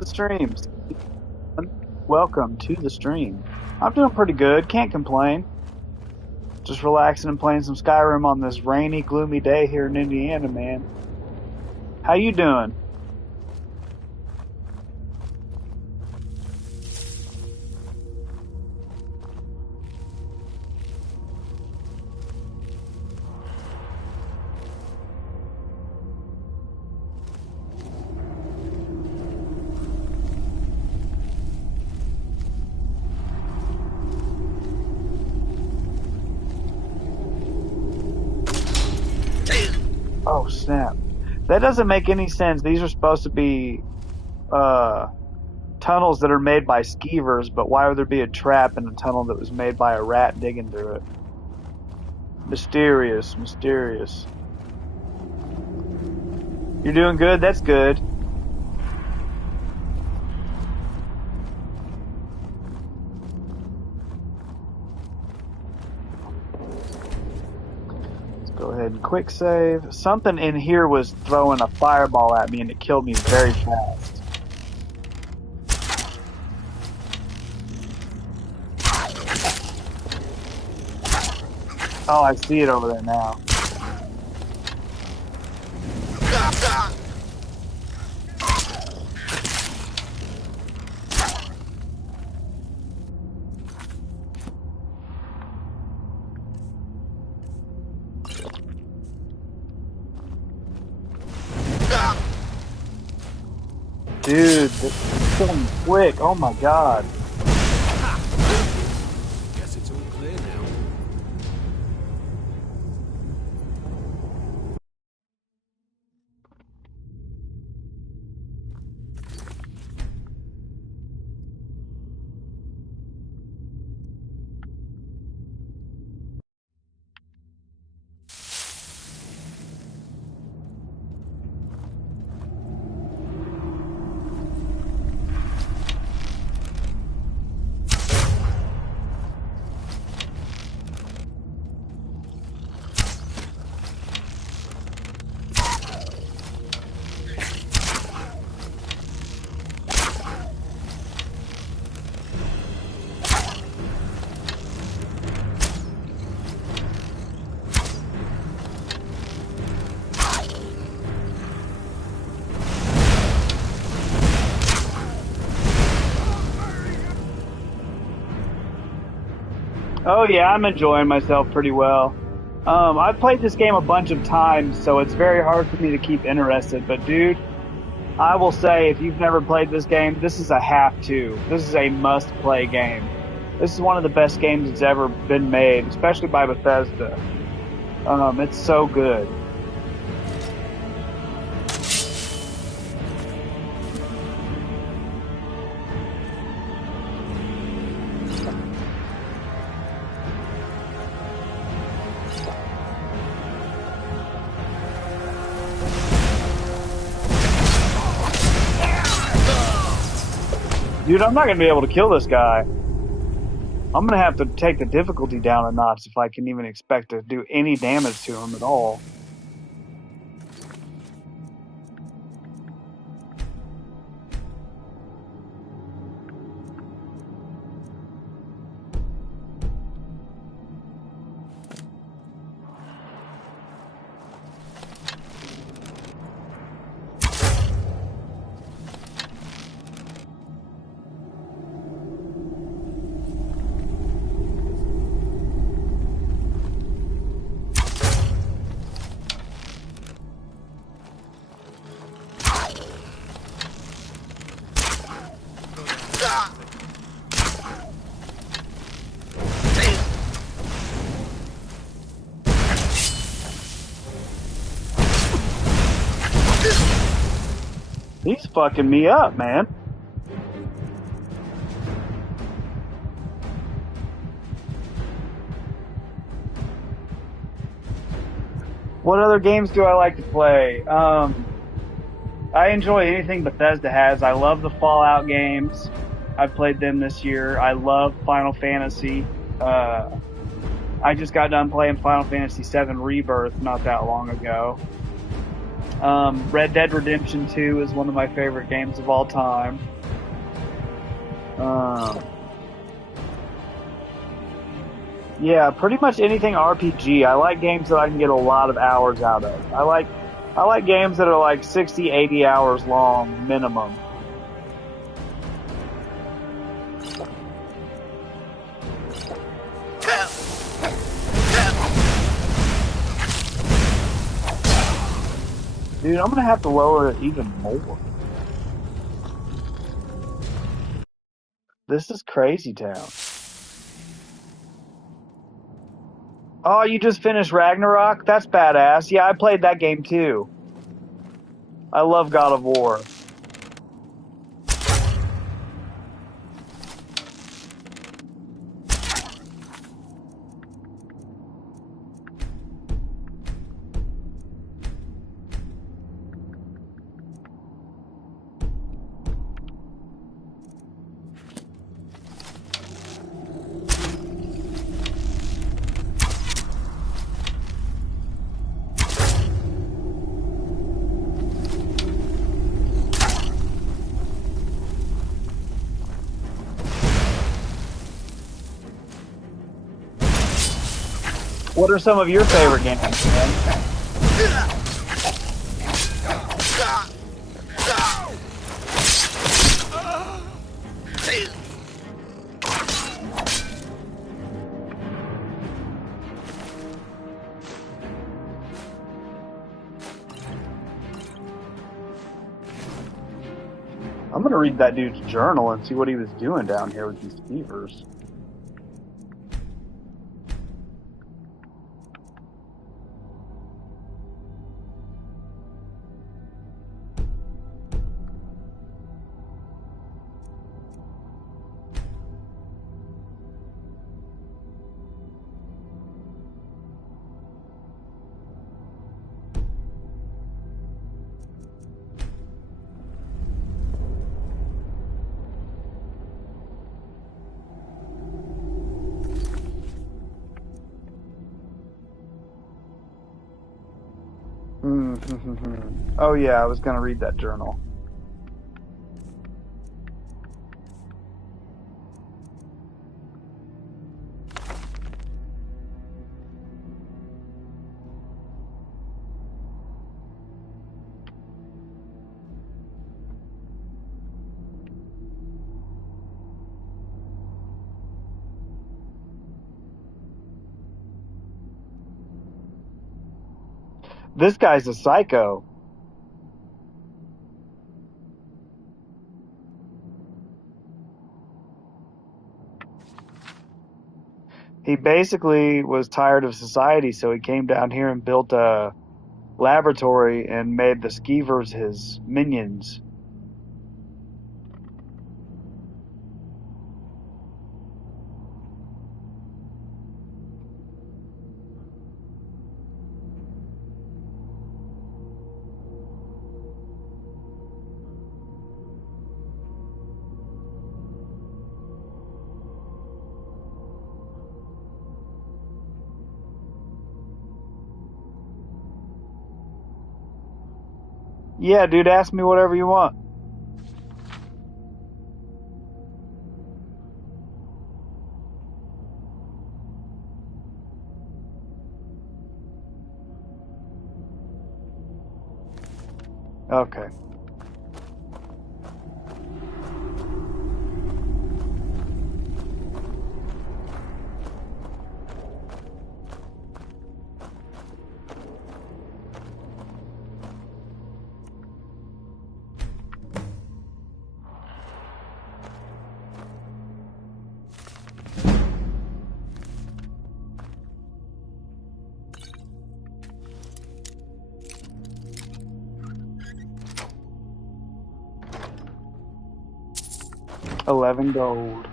the streams. Welcome to the stream. I'm doing pretty good. Can't complain. Just relaxing and playing some Skyrim on this rainy, gloomy day here in Indiana, man. How you doing? Oh, snap. That doesn't make any sense. These are supposed to be tunnels that are made by skeevers, but why would there be a trap in a tunnel that was made by a rat digging through it? Mysterious, mysterious. You're doing good? That's good. Go ahead and quick save. Something in here was throwing a fireball at me and it killed me very fast. Oh, I see it over there now. Dude, it's killing me quick. Oh my god. Guess it's all clear now. Oh yeah, I'm enjoying myself pretty well. I've played this game a bunch of times, so it's very hard for me to keep interested. But dude, I will say, if you've never played this game, this is a have-to. This is a must-play game. This is one of the best games that's ever been made, especially by Bethesda. It's so good. Dude, I'm not going to be able to kill this guy. I'm going to have to take the difficulty down a notch if I can even expect to do any damage to him at all. He's fucking me up, man. What other games do I like to play? I enjoy anything Bethesda has. I love the Fallout games. I've played them this year. I love Final Fantasy. I just got done playing Final Fantasy VII Rebirth not that long ago. Red Dead Redemption 2 is one of my favorite games of all time. Yeah, pretty much anything RPG. I like games that I can get a lot of hours out of. I like games that are like 60, 80 hours long minimum. Dude, I'm gonna have to lower it even more. This is crazy town. Oh, you just finished Ragnarok? That's badass. Yeah, I played that game too. I love God of War. What are some of your favorite games, man? I'm gonna read that dude's journal and see what he was doing down here with these beavers. Oh yeah, I was gonna read that journal. This guy's a psycho. He basically was tired of society, so he came down here and built a laboratory and made the skeevers his minions. Yeah, dude, ask me whatever you want. Okay. $11 gold.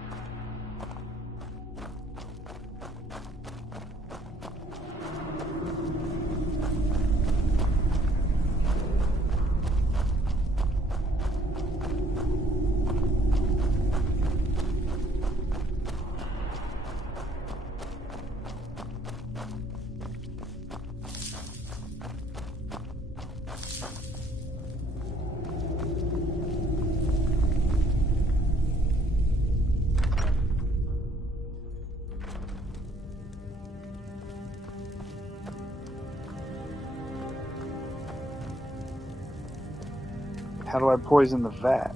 How do I poison the vat?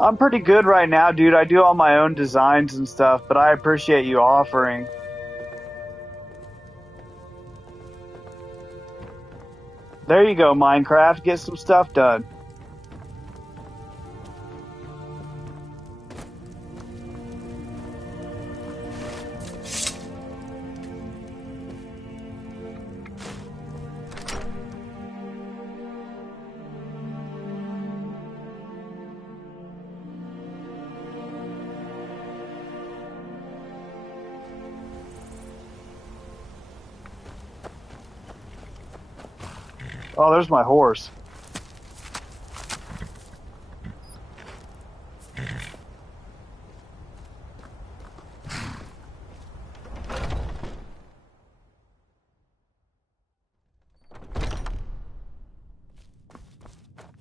I'm pretty good right now, dude. I do all my own designs and stuff, but I appreciate you offering. There you go, Minecraft. Get some stuff done. Oh, there's my horse.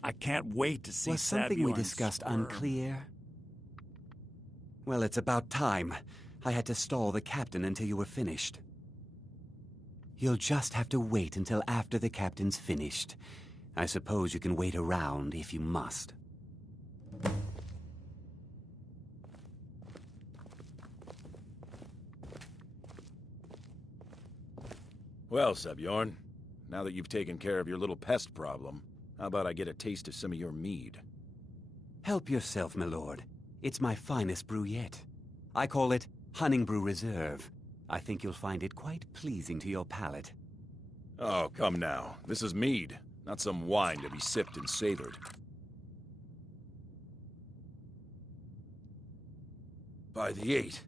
I can't wait to see Was something we Sabjorn discussed squirm. unclear? Well, it's about time. I had to stall the captain until you were finished. You'll just have to wait until after the captain's finished. I suppose you can wait around if you must. Well, Sabjorn, now that you've taken care of your little pest problem, how about I get a taste of some of your mead? Help yourself, my lord. It's my finest brew yet. I call it Honningbrew Reserve. I think you'll find it quite pleasing to your palate. Oh, come now. This is mead, not some wine to be sipped and savored. By the 8.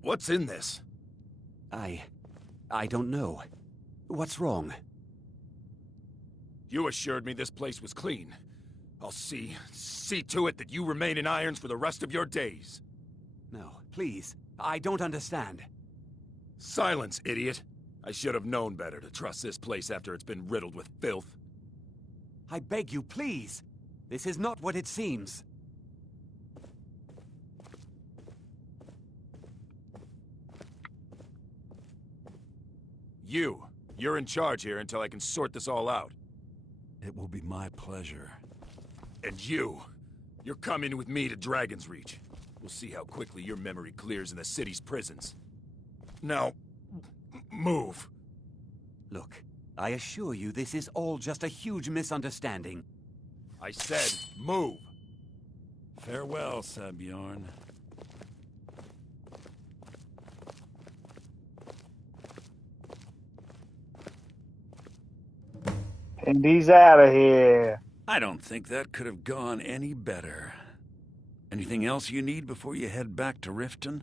What's in this? I don't know. What's wrong? You assured me this place was clean. I'll see to it that you remain in irons for the rest of your days. No, please. I don't understand. Silence, idiot. I should have known better to trust this place after it's been riddled with filth. I beg you, please. This is not what it seems. You're in charge here until I can sort this all out. It will be my pleasure. And you're coming with me to Dragon's Reach. We'll see how quickly your memory clears in the city's prisons. Now, move. Look, I assure you this is all just a huge misunderstanding. I said, move. Farewell, Sabjorn. And he's out of here. I don't think that could have gone any better. Anything else you need before you head back to Riften?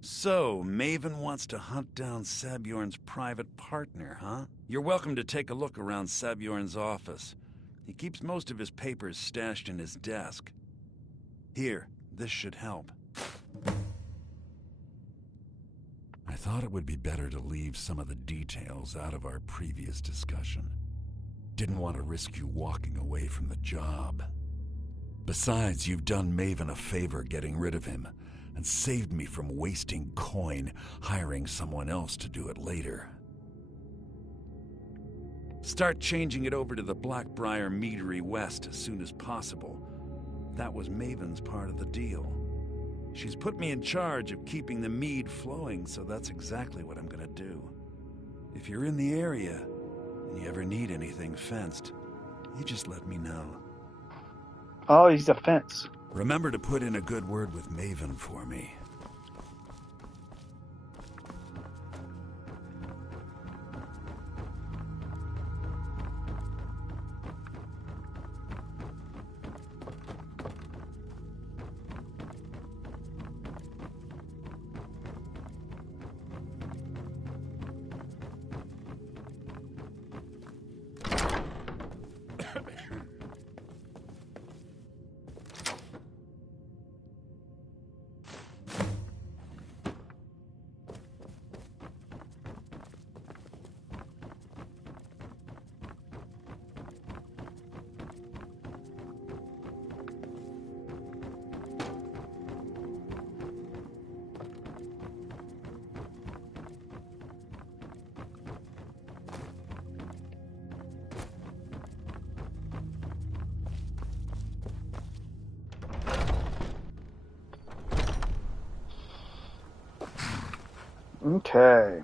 So, Maven wants to hunt down Sabjorn's private partner, huh? You're welcome to take a look around Sabjorn's office. He keeps most of his papers stashed in his desk. Here, this should help. I thought it would be better to leave some of the details out of our previous discussion. Didn't want to risk you walking away from the job. Besides, you've done Maven a favor getting rid of him, and saved me from wasting coin hiring someone else to do it later. Start changing it over to the Blackbriar Meadery West as soon as possible. That was Maven's part of the deal. She's put me in charge of keeping the mead flowing, so that's exactly what I'm gonna do. If you're in the area, and you ever need anything fenced, you just let me know. Oh, he's a fence. Remember to put in a good word with Maven for me. Okay.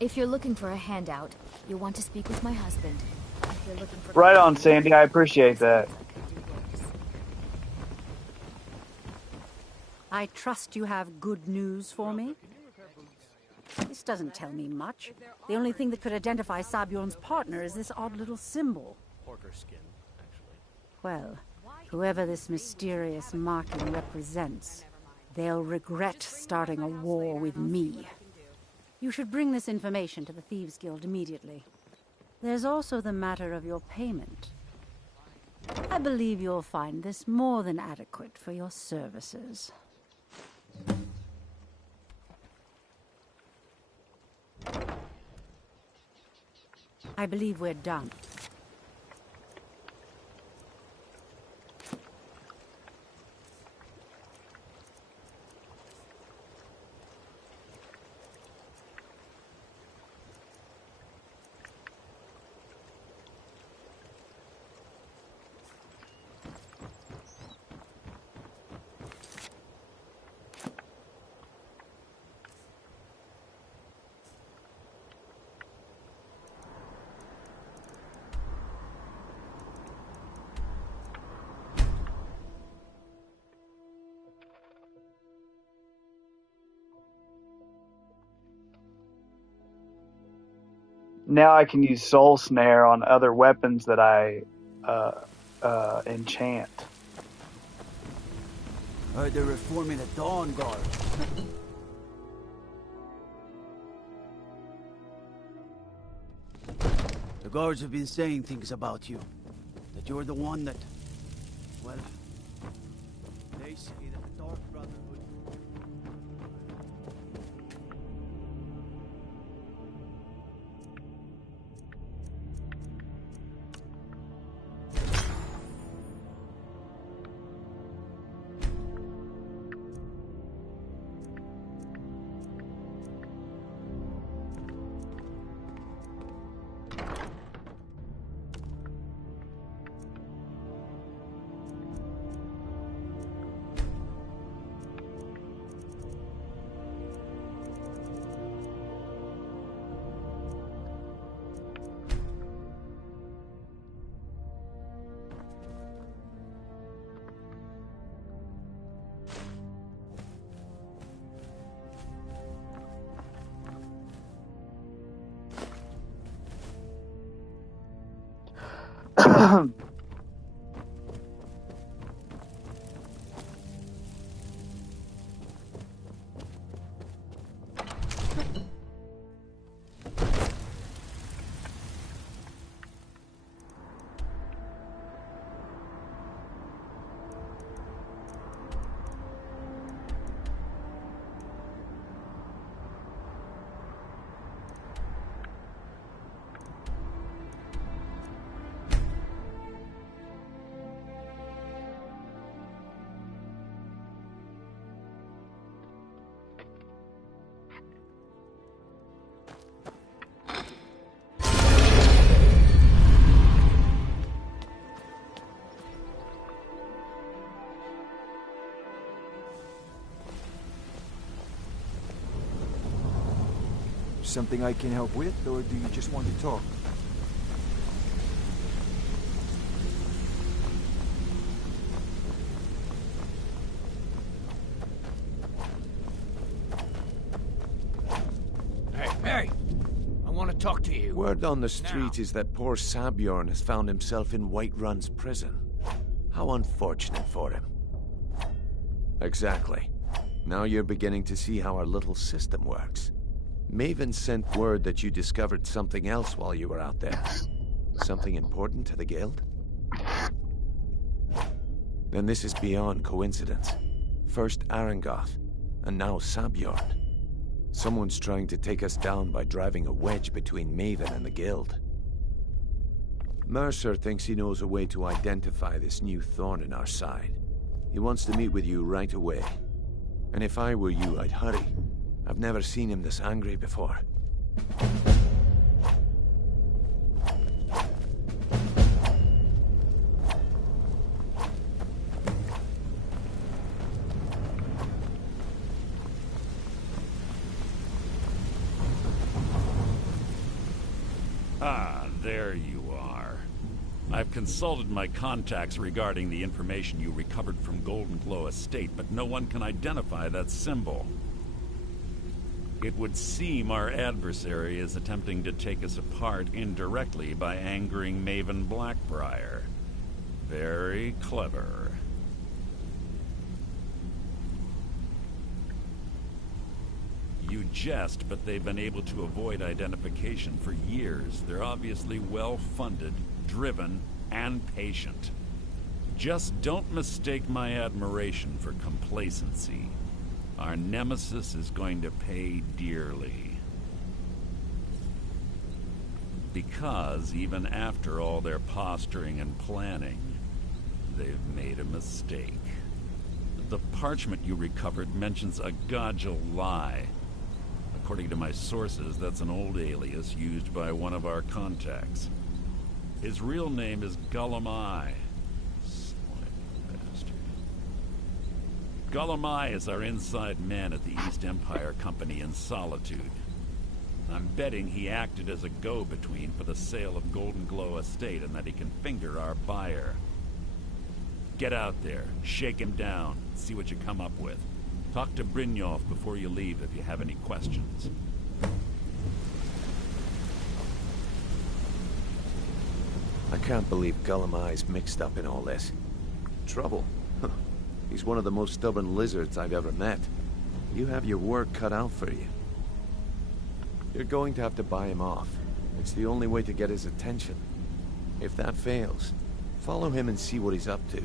If you're looking for a handout, you'll want to speak with my husband. If you're looking for Right on, Sandy. I appreciate that. I trust you have good news for me? This doesn't tell me much. The only thing that could identify Sabjorn's partner is this odd little symbol. Porker skin, actually. Well, whoever this mysterious marking represents, they'll regret starting a war with me. You should bring this information to the Thieves' Guild immediately. There's also the matter of your payment. I believe you'll find this more than adequate for your services. I believe we're done. Now I can use Soul Snare on other weapons that I enchant. They're reforming the Dawn Guard. The guards have been saying things about you. That you're the one that... Well... They say that the Dark Brotherhood... Something I can help with, or do you just want to talk? Hey! I want to talk to you. Word on the street is that poor Sabjorn has found himself in Whiterun's prison. How unfortunate for him. Exactly. Now you're beginning to see how our little system works. Maven sent word that you discovered something else while you were out there. Something important to the guild? Then this is beyond coincidence. First Arangoth, and now Sabjorn. Someone's trying to take us down by driving a wedge between Maven and the Guild. Mercer thinks he knows a way to identify this new thorn in our side. He wants to meet with you right away. And if I were you, I'd hurry. I've never seen him this angry before. Ah, there you are. I've consulted my contacts regarding the information you recovered from Golden Glow Estate, but no one can identify that symbol. It would seem our adversary is attempting to take us apart indirectly by angering Maven Blackbriar. Very clever. You jest, but they've been able to avoid identification for years. They're obviously well-funded, driven, and patient. Just don't mistake my admiration for complacency. Our nemesis is going to pay dearly. Because even after all their posturing and planning, they've made a mistake. The parchment you recovered mentions a Godjal lie. According to my sources, that's an old alias used by one of our contacts. His real name is Gullumai. Gullumai is our inside man at the East Empire Company in Solitude. I'm betting he acted as a go-between for the sale of Golden Glow Estate and that he can finger our buyer. Get out there, shake him down, see what you come up with. Talk to Brynjolf before you leave if you have any questions. I can't believe Gullumai's mixed up in all this. Trouble? He's one of the most stubborn lizards I've ever met. You have your work cut out for you. You're going to have to buy him off. It's the only way to get his attention. If that fails, follow him and see what he's up to.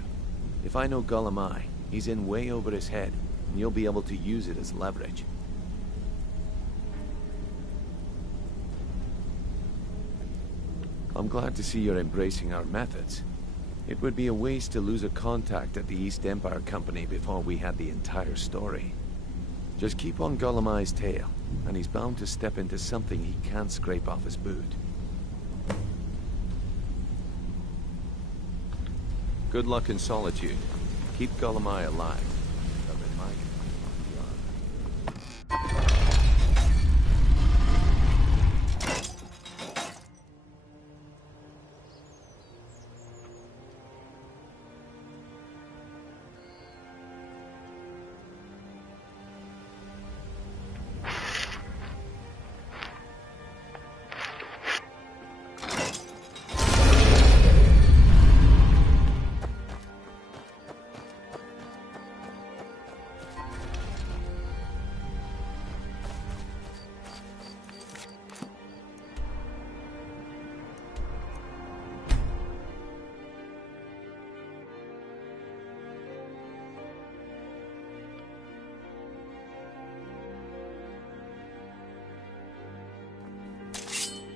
If I know Gullumai, he's in way over his head, and you'll be able to use it as leverage. I'm glad to see you're embracing our methods. It would be a waste to lose a contact at the East Empire Company before we had the entire story. Just keep on Gullumai's tail, and he's bound to step into something he can't scrape off his boot. Good luck in Solitude. Keep Gullumai alive.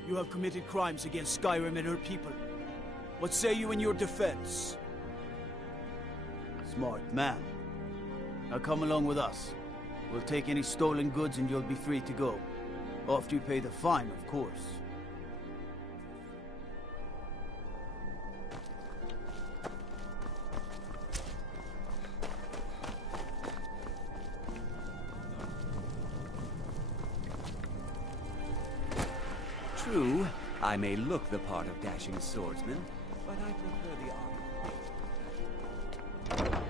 You have committed crimes against Skyrim and her people. What say you in your defense? Smart man. Now come along with us. We'll take any stolen goods and you'll be free to go. After you pay the fine, of course. True, I may look the part of dashing swordsman, but I prefer the honor.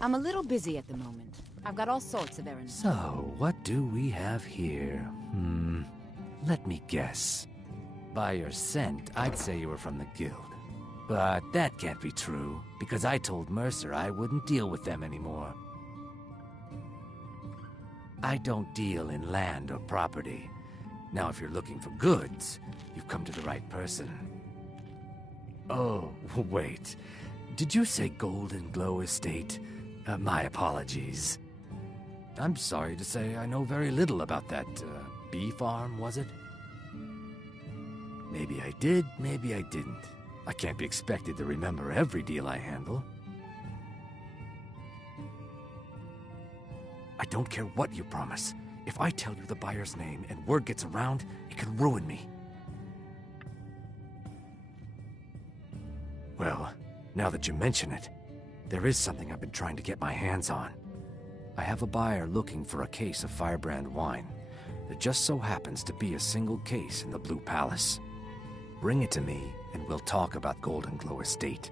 I'm a little busy at the moment. I've got all sorts of errands. So, what do we have here? Let me guess. By your scent, I'd say you were from the Guild. But that can't be true, because I told Mercer I wouldn't deal with them anymore. I don't deal in land or property. Now, if you're looking for goods, you've come to the right person. Oh, wait. Did you say Golden Glow Estate? My apologies. I'm sorry to say I know very little about that, bee farm, was it? Maybe I did, maybe I didn't. I can't be expected to remember every deal I handle. I don't care what you promise. If I tell you the buyer's name and word gets around, it could ruin me. Well, now that you mention it, there is something I've been trying to get my hands on. I have a buyer looking for a case of Firebrand wine. There just so happens to be a single case in the Blue Palace. Bring it to me, and we'll talk about Golden Glow Estate.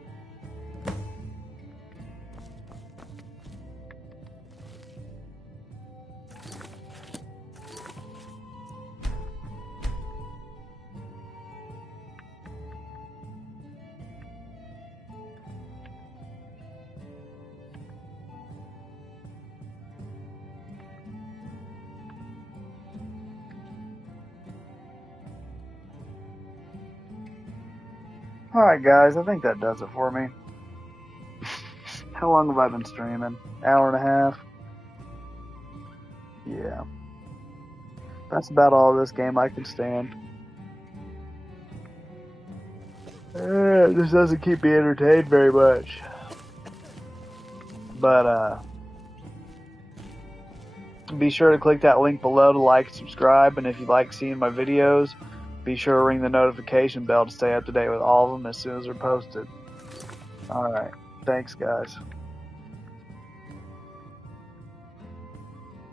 Alright guys, I think that does it for me. How long have I been streaming? Hour and a half? Yeah. That's about all this game I can stand. This doesn't keep me entertained very much. But, be sure to click that link below to like and subscribe, and if you like seeing my videos, be sure to ring the notification bell to stay up to date with all of them as soon as they're posted. Alright, thanks guys.